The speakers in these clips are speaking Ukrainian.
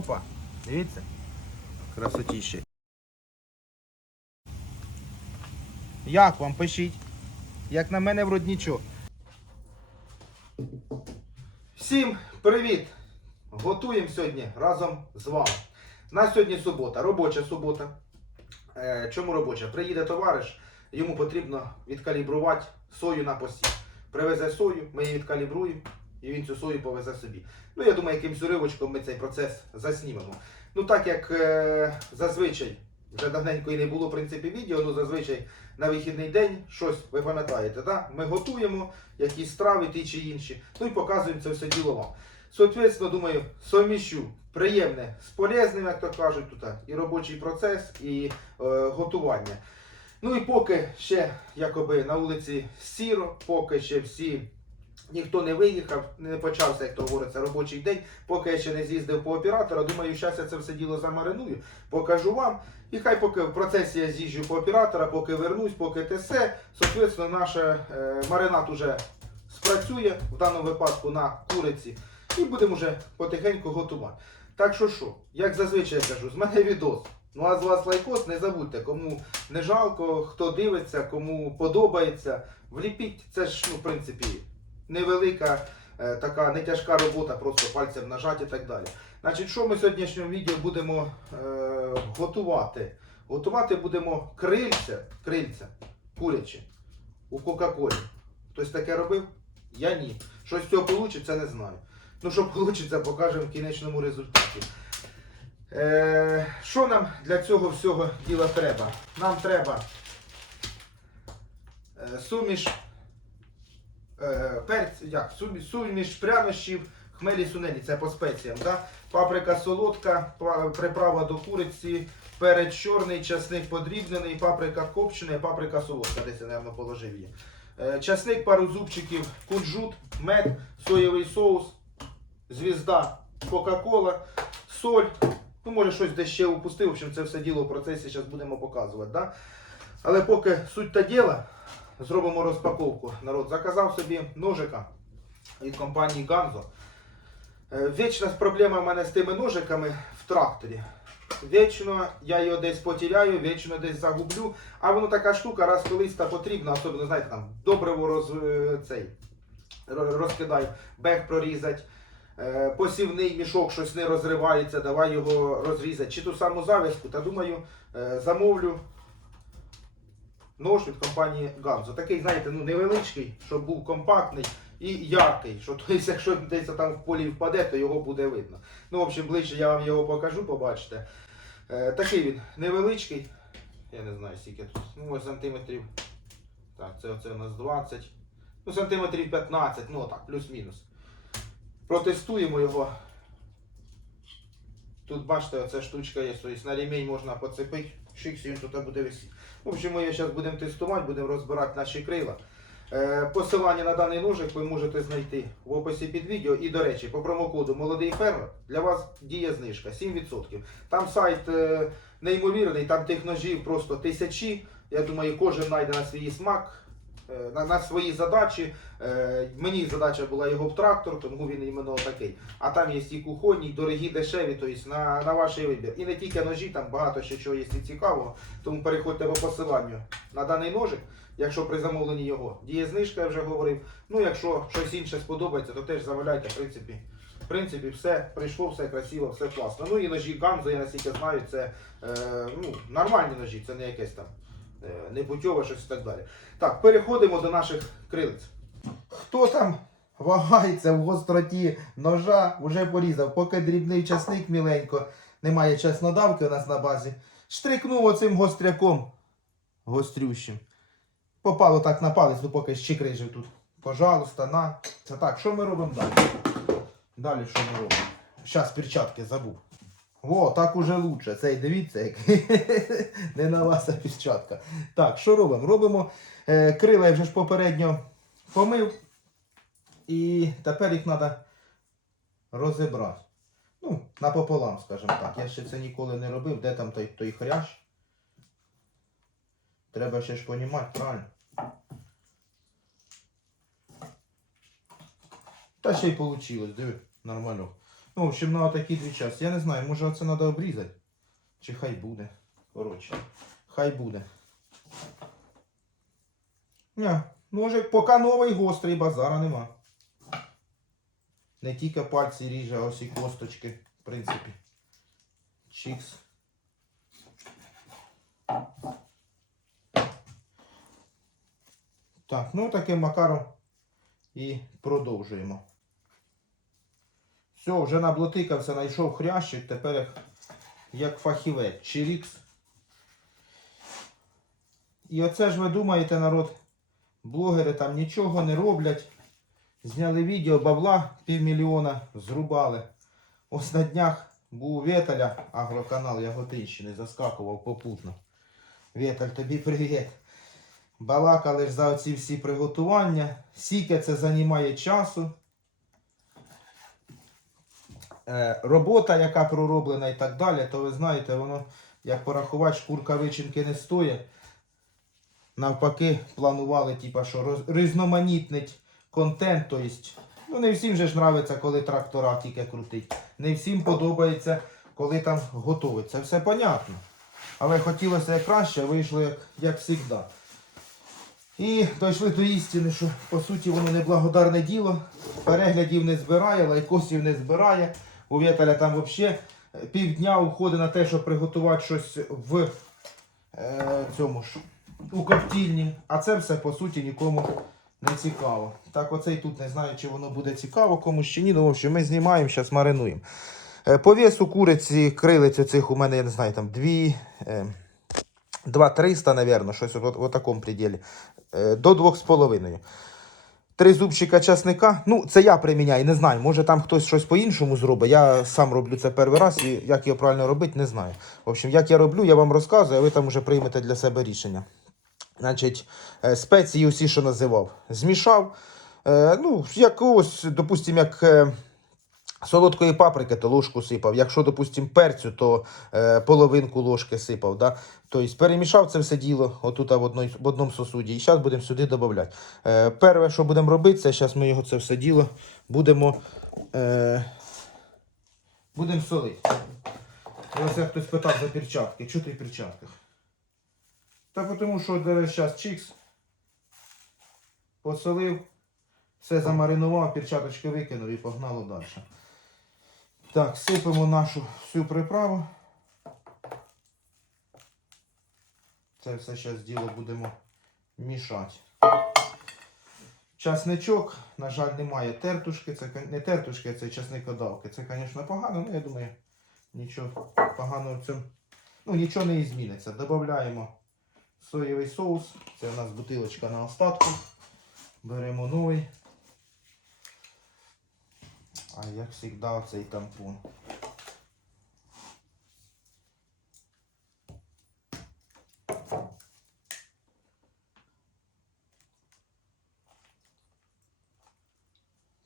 Опа, дивіться. Красотіще. Як вам пишіть? Як на мене вроді нічого. Всім привіт! Готуємо сьогодні разом з вами. У нас сьогодні субота, робоча субота. Е, чому робоча? Приїде товариш, йому потрібно відкалібрувати сою на посів. Привезе сою, ми її відкалібруємо, і він цю сою повезе собі. Ну, я думаю, якимсь уривочком ми цей процес заснімемо. Ну, так як е, зазвичай, вже давненько і не було в принципі відео, ну зазвичай на вихідний день щось, ви пам'ятаєте, так? ми готуємо якісь страви ті чи інші, ну і показуємо це все діло вам. Соответственно, думаю, совміщу приємне з полезним, як то кажуть, тут і робочий процес, і е, готування. Ну і поки ще якоби на вулиці сіро, поки ще всі ніхто не виїхав, не почався, як то говориться, робочий день, поки я ще не з'їздив по оператора. Думаю, зараз я це все діло замариную, покажу вам. І хай поки в процесі я з'їжджу по оператора, поки вернусь, поки те все, соответственно, наш е, маринад уже спрацює, в даному випадку на куриці, і будемо вже потихеньку готувати. Так що що, як зазвичай я кажу, з мене відос. Ну а з вас лайкос, не забудьте, кому не жалко, хто дивиться, кому подобається. Вліпіть, це ж, ну, в принципі, невелика, е, така не тяжка робота, просто пальцем нажати і так далі. Значить, що ми в сьогоднішньому відео будемо е, готувати? Готувати будемо крильця, крильця курячі у Кока-Колі. Хтось таке робив? Я ні. Що з цього вийде, не знаю. Ну, що вийде, покажемо в кінечному результаті. Е, що нам для цього всього діла треба? Нам треба е, суміш перць, як, суміш, прянощів, хмелі сунелі, це по спеціям. Да? Паприка солодка, приправа до куриці, перець чорний, часник подрібнений, паприка копчена і паприка солодка, десь я, напевно, положив її. Е, Часник, пару зубчиків, кунжут, мед, соєвий соус, звізда, Кока-Кола, соль. Ну, може, щось десь ще упустив. В общем, це все діло в процесі зараз будемо показувати. Да? Але поки суть та діла, зробимо розпаковку. Народ заказав собі ножика від компанії Ганзо. Е, Вічна проблема в мене з тими ножиками в тракторі. Вічно я його десь потеряю, вічно десь загублю. А воно така штука, раз колись та потрібна, особливо, знаєте, там добриво роз, е, цей, ро- розкидай, бег прорізати. Е, Посівний мішок щось не розривається, давай його розрізати. Чи ту саму зав'язку, та думаю, замовлю нож від компанії Ганзо. Такий, знаєте, ну невеличкий, щоб був компактний і яркий. Що тобто, якщо десь там в полі впаде, то його буде видно. Ну, в общем, ближче я вам його покажу, побачите. Е, такий він невеличкий. Я не знаю, скільки тут. Ну, сантиметрів. Так, це оце у нас 20. Ну, сантиметрів 15, ну так, плюс-мінус. Протестуємо його. Тут бачите, оця штучка є, тобто на ремінь можна поцепити, шикс, він тут буде висіти. В общем, ми зараз будемо тестувати, будемо розбирати наші крила. Е, Посилання на даний ножик ви можете знайти в описі під відео. І, до речі, по промокоду Молодий фермер для вас діє знижка 7%. Там сайт е, неймовірний, там тих ножів просто тисячі. Я думаю, кожен знайде на свій смак, на, на свої задачі. Е, Мені задача була його в трактор, тому він іменно такий. А там є і кухонні, і дорогі, дешеві, тобто на, на ваш вибір. І не тільки ножі, там багато ще чого є і цікавого. Тому переходьте по посиланню на даний ножик, якщо при замовленні його. Діє знижка, я вже говорив. Ну, якщо щось інше сподобається, то теж замовляйте, в принципі. В принципі, все прийшло, все красиво, все класно. Ну і ножі Ганзо, я наскільки знаю, це е, ну, нормальні ножі, це не якесь там е, непутьове щось і так далі. Так, переходимо до наших крилиць. Хто там вагається в гостроті ножа, вже порізав, поки дрібний часник міленько, немає чеснодавки у нас на базі. Штрикнув оцим гостряком гострющим. Попало так на палець, ну поки щекрижив тут. Пожалуйста, на. Це так, що ми робимо далі? Далі що ми робимо? Зараз перчатки забув. О, так уже лучше. Цей дивіться, який не на вас а перчатка. Так, що робимо? Робимо е, крила я вже ж попередньо помив. І тепер їх треба розібрати. Ну, напополам, скажімо так. Я ще це ніколи не робив. Де там той, той хрящ? Треба ще ж понімати, правильно? Та ще й вийшло, диви, нормально. Ну, в общем, на такі дві частини. Я не знаю, може оце треба обрізати. Чи хай буде. Коротше. Хай буде. Ня, може, поки новий гострий базара нема. Не тільки пальці ріже, а ось і косточки, в принципі. Чікс. Так, ну таким макаром і продовжуємо. Все, вже наблотикався, знайшов хрящик, тепер як, фахівець. Чирікс. І оце ж ви думаєте, народ, блогери там нічого не роблять. Зняли відео, бабла півмільйона зрубали. Ось на днях був Вєталя, агроканал Яготинщини, заскакував попутно. Вєталь, тобі привіт. Балакали ж за оці всі приготування. Скільки це займає часу. Е, робота, яка пророблена і так далі, то ви знаєте, воно, як порахувати, шкурка вичинки не стоїть. Навпаки, планували, типа, що роз- різноманітнить контент. Тобто, ну не всім же ж нравиться, коли трактора тільки крутить. Не всім подобається, коли там готовить. Це все понятно. Але хотілося як краще, вийшло як, як завжди. І дійшли до істини, що по суті воно неблагодарне діло. Переглядів не збирає, лайкосів не збирає. У Вєталя там взагалі півдня уходить на те, щоб приготувати щось в е, цьому ж у коптільні. А це все по суті нікому не цікаво. Так, оцей тут не знаю, чи воно буде цікаво комусь чи ні. Ну, в общем, ми знімаємо, зараз маринуємо. Е, По весу куриці, крилиць оцих у мене, я не знаю, там дві. Е, 2-300, наверное, щось в, такому пределі. Е, До 2,5. Три зубчика часника. Ну, це я приміняю, не знаю. Може там хтось щось по-іншому зробить. Я сам роблю це перший раз і як його правильно робити, не знаю. В общем, як я роблю, я вам розказую, а ви там вже приймете для себе рішення. Значить, е, спеції усі, що називав, змішав. Е, ну, як ось, допустимо, як е, солодкої паприки, то ложку сипав. Якщо, допустимо, перцю, то е, половинку ложки сипав. Да? Тобто перемішав це все діло отут в, одной, в одному сосуді. І зараз будемо сюди додавати. Е, перше, що будемо робити, це зараз ми його це все діло будемо, е, будемо солити. Як хтось питав за перчатки. Чого ти в перчатках? Та тому що зараз чікс. Посолив, все замаринував, перчаточки викинув і погнало далі. Так, сипемо нашу всю приправу. Це все зараз діло будемо мішати. Часничок, на жаль, немає тертушки. Це не тертушки, це часникодавки. Це, звісно, погано, але я думаю, нічого поганого в цьому. Ну, нічого не зміниться. Додаємо соєвий соус. Це у нас бутилочка на остатку. Беремо новий. Як завжди цей тампон.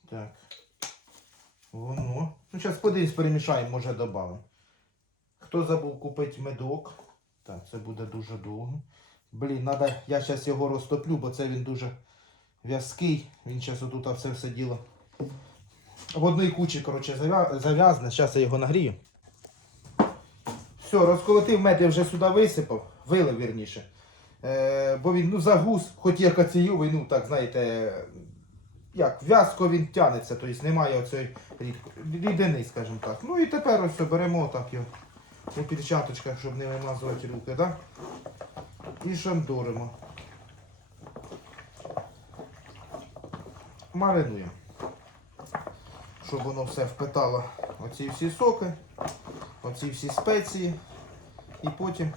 Так. Воно. Ну, зараз подивись, перемішаємо, може додамо. Хто забув купити медок? Так, це буде дуже довго. Блін, надо, я зараз його розтоплю, бо це він дуже в'язкий. Він зараз отут все все діло. В одній кучі, коротше, зав'язане. Зараз я його нагрію. Все, розколотив мед, я вже сюди висипав, вилив вірніше. Е, бо він ну, загус, хоч як аційовий, ну так, знаєте, як в'язко він тянеться, тобто немає рідко- рідини, скажімо так. Ну і тепер ось беремо так його у перчаточках, щоб не вимазувати руки, так? І шандоримо. Маринуємо. Щоб воно все впитало оці всі соки, оці всі спеції. І потім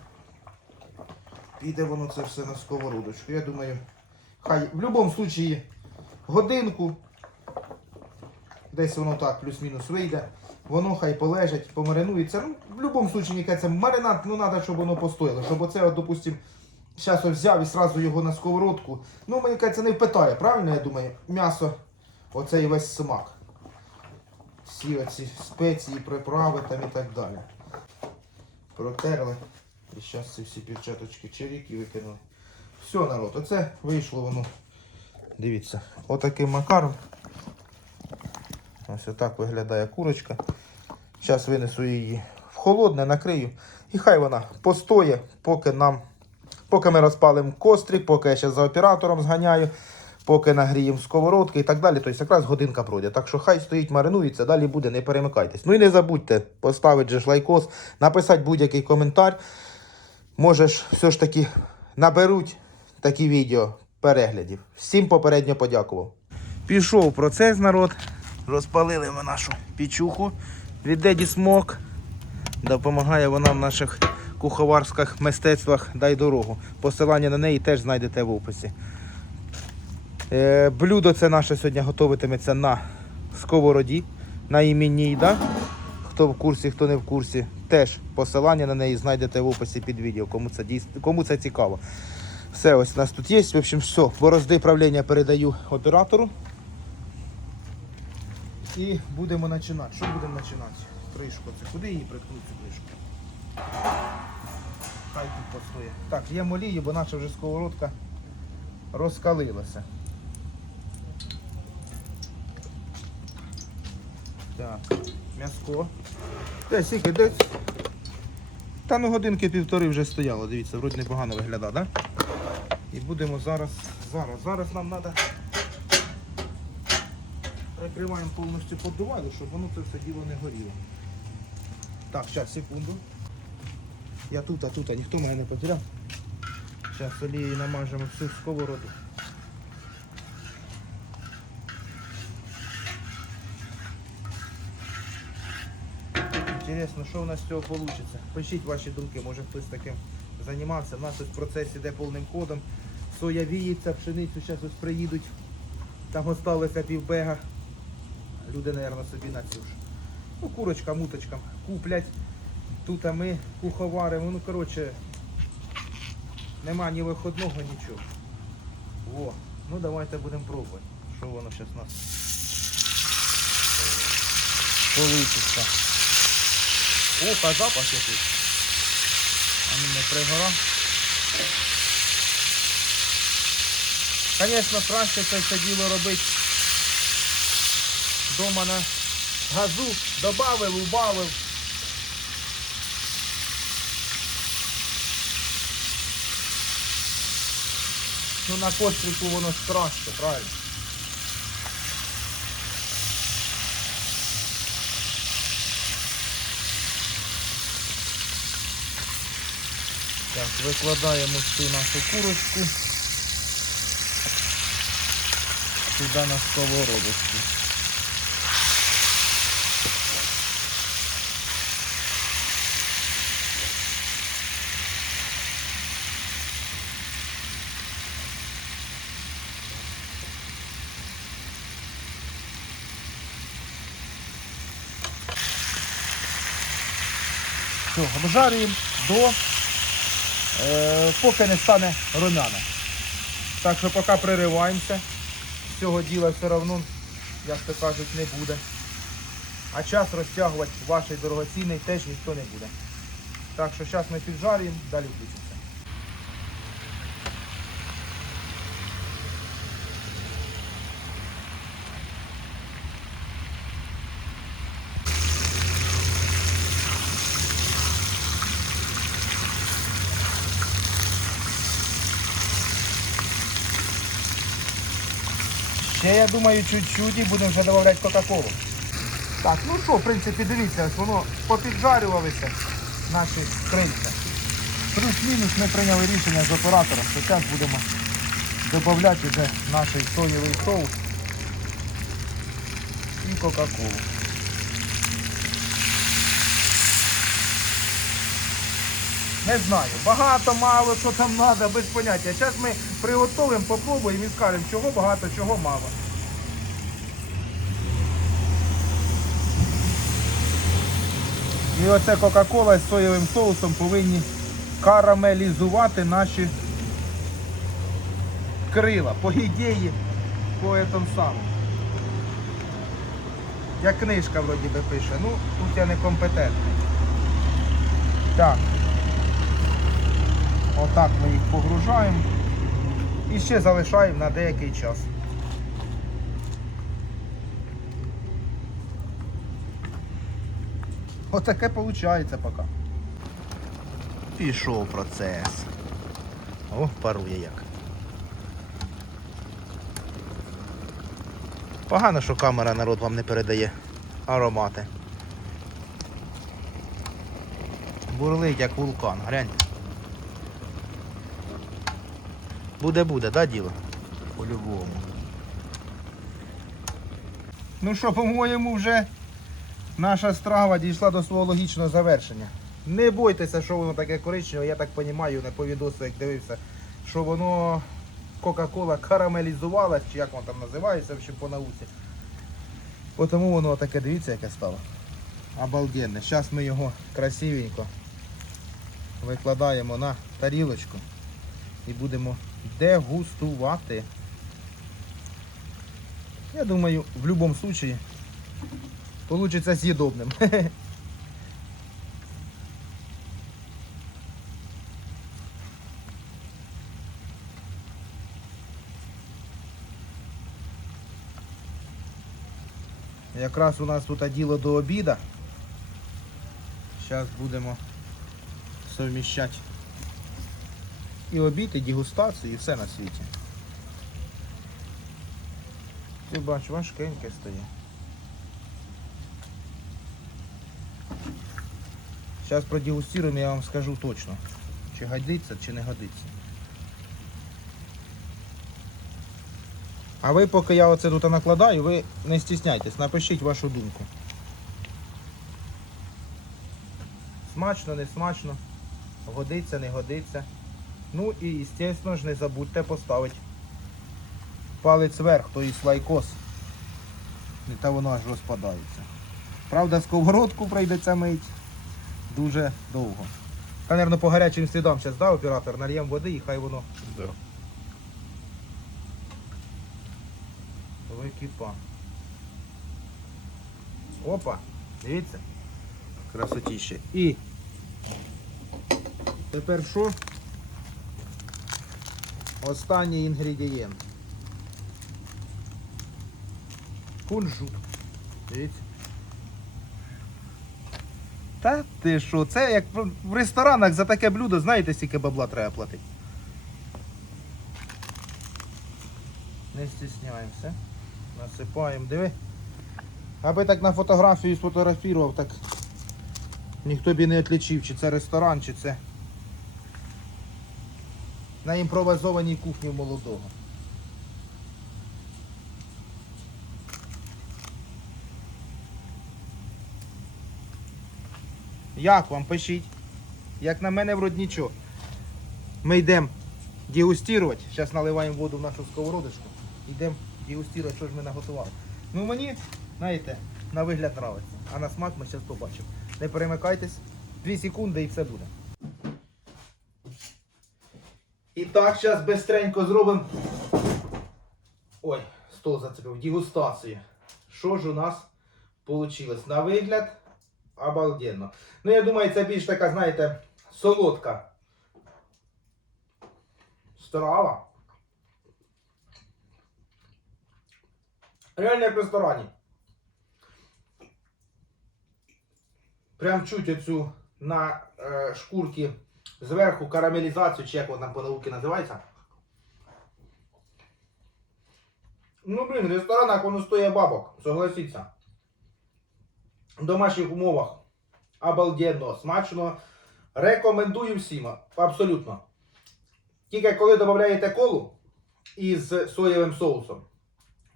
піде воно це все на сковородочку. Я думаю, хай в будь-якому випадку годинку. Десь воно так плюс-мінус вийде. Воно хай полежить, помаринується. Ну, в будь-якому випадку, кажеться, маринад, ну треба, щоб воно постояло. Щоб оце, от, допустим, зараз взяв і одразу його на сковородку. Ну, мені кажеться, не впитає, правильно, я думаю, м'ясо, оцей весь смак. Всі оці спеції, приправи там і так далі. Протерли. І зараз ці всі перчаточки чирік викинули. Все, народ, оце вийшло воно. Дивіться, отаким макаром. Ось отак виглядає курочка. Зараз винесу її в холодне, накрию. І хай вона постоє, поки нам. Поки ми розпалимо кострик, поки я ще за оператором зганяю, поки нагріємо сковородки і так далі. Тобто якраз годинка пройде. Так що хай стоїть, маринується, далі буде, не перемикайтесь. Ну і не забудьте поставити же лайкос, написати будь-який коментар. Можеш все ж таки наберуть такі відео переглядів. Всім попередньо подякував. Пішов процес, народ. Розпалили ми нашу пічуху від Деді Смок. Допомагає вона в наших куховарських мистецтвах дай дорогу. Посилання на неї теж знайдете в описі. Е, блюдо це наше сьогодні готуватиметься на сковороді, на іменній, да? Хто в курсі, хто не в курсі, теж посилання на неї знайдете в описі під відео, кому це, кому це цікаво. Все, ось у нас тут є. В общем, все. Борозди правління передаю оператору. І будемо починати. Що будемо починати? Кришку. Це куди її приткнути цю кришку? Хай тут постоє. Так, є олію, бо наша вже сковородка розкалилася. Так, м'яско. Де, скільки, десь. Та ну годинки півтори вже стояло, дивіться, вроді непогано виглядає, так? І будемо зараз, зараз, зараз нам треба прикриваємо повністю поддували, щоб воно це все діло не горіло. Так, зараз, секунду. Я тут, а тут, а ніхто мене не потеряв. Зараз олією намажемо всю сковороду. Інтересно, що у нас з цього вийде. Пишіть ваші думки, може хтось таким займався. У нас ось процес іде повним ходом. Соя віється, пшеницю зараз ось приїдуть. Там осталося півбега. Люди, мабуть, собі на цю ж. Ну, курочка, муточкам куплять. Тут а ми куховаримо. Ну, коротше, нема ні виходного, нічого. Во. Ну давайте будемо пробувати. Що воно зараз у нас получиться. О, а запах якийсь. А ну пригора. Звісно, краще це все діло робити дома на газу, добавив, убавив. Ну на кострику воно краще, правильно? Так, викладаємо всю нашу курочку сюди на сковородочку. Все, обжарюємо до поки не стане румяне. Так що поки пририваємося, цього діла все одно, як то кажуть, не буде. А час розтягувати ваш дорогоцінний теж ніхто не буде. Так що зараз ми піджарюємо, далі включимося. Ще я думаю чуть-чуть і будемо вже додавати Кока-Колу. Так, ну що, в принципі, дивіться, воно попіджарювалося наші крильця. Плюс-мінус ми прийняли рішення з оператором, що зараз будемо додавати вже наш соєвий соус і Кока-Колу. Не знаю, багато, мало, що там треба, без поняття. Зараз ми приготуємо, попробуємо і скажемо, чого багато, чого мало. І оце Кока-Кола з соєвим соусом повинні карамелізувати наші крила. По ідеї, по этому самому. Як книжка вроді би пише. Ну, тут я не компетентний. Так. Отак ми їх погружаємо і ще залишаємо на деякий час. Отаке виходить поки. Пішов процес. О, парує як. Погано, що камера народ вам не передає аромати. Бурлить як вулкан, гляньте. Буде буде, да, діло? По-любому. Ну що, по-моєму, вже наша страва дійшла до свого логічного завершення. Не бойтеся, що воно таке коричневе, я так розумію, не по як дивився, що воно Кока-Кола карамелізувалась, чи як воно там називається в по науці. Тому воно таке, дивіться, яке стало. Обалденне. Зараз ми його красивенько викладаємо на тарілочку і будемо дегустувати. Я думаю, в будь-якому випадку получится з'їдобним. Якраз у нас тут діло до обіда. Зараз будемо совміщати і обід, і дегустацію, і все на світі. Ти бач, важкеньке стоїть. Зараз продегустируємо, я вам скажу точно, чи годиться, чи не годиться. А ви, поки я оце тут накладаю, ви не стісняйтесь, напишіть вашу думку. Смачно, не смачно, годиться, не годиться. Ну і, звісно ж, не забудьте поставити палець вверх, то і лайкос. І та воно аж розпадається. Правда, сковородку прийдеться мить дуже довго. Та, мабуть, по гарячим слідам зараз, да, оператор, нальємо води і хай воно Да. википа. Опа, дивіться. Красотіще. І тепер що? Останній інгредієнт. Кунжут. Дивіться. Та ти що, це як в ресторанах за таке блюдо, знаєте, скільки бабла треба платити. Не стісняємося. Насипаємо, диви. Аби так на фотографію сфотографував, так ніхто б і не відлічив, чи це ресторан, чи це на імпровізованій кухні молодого. Як вам пишіть? Як на мене вроді нічого. Ми йдемо дегустувати. Зараз наливаємо воду в нашу сковородочку. Йдемо дегустувати, що ж ми наготували. Ну мені, знаєте, на вигляд нравиться. А на смак ми зараз побачимо. Не перемикайтесь. Дві секунди і все буде. І так, зараз бистренько зробимо. Ой, стол зацепив. Дегустацію. Що ж у нас вийшло? На вигляд обалденно. Ну, я думаю, це більш така, знаєте, солодка страва. Реально як в ресторані. Прям чуть оцю на е, шкурці зверху карамелізацію, чи як вона по науці називається. Ну, блін, в ресторанах воно стоїть бабок, согласіться. В домашніх умовах обалденно, смачно. Рекомендую всім, абсолютно. Тільки коли додаєте колу із соєвим соусом,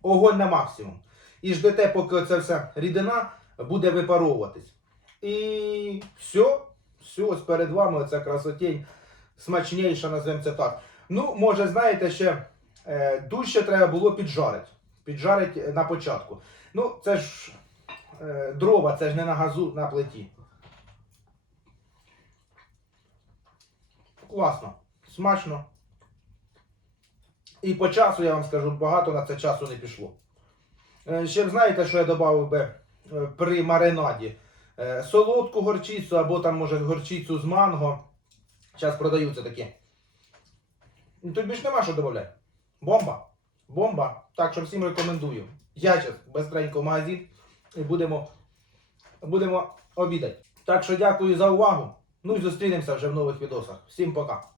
огонь на максимум. І ждете, поки ця вся рідина буде випаровуватись. І все, все, ось перед вами оця красотень смачніша, називаємо це так. Ну, може, знаєте, ще е, дужче треба було піджарити. Піджарити на початку. Ну, це ж е, дрова, це ж не на газу, на плиті. Класно, смачно. І по часу, я вам скажу, багато на це часу не пішло. Е, Ще б знаєте, що я додав би е, при маринаді? Е, Солодку горчицю або там, може, горчицю з манго. Зараз продаються такі. Ну, Тут більше нема що додати. Бомба. Бомба. Так що всім рекомендую. Я зараз быстренько в магазин і будемо, будемо обідати. Так що дякую за увагу. Ну і зустрінемося вже в нових відосах. Всім пока.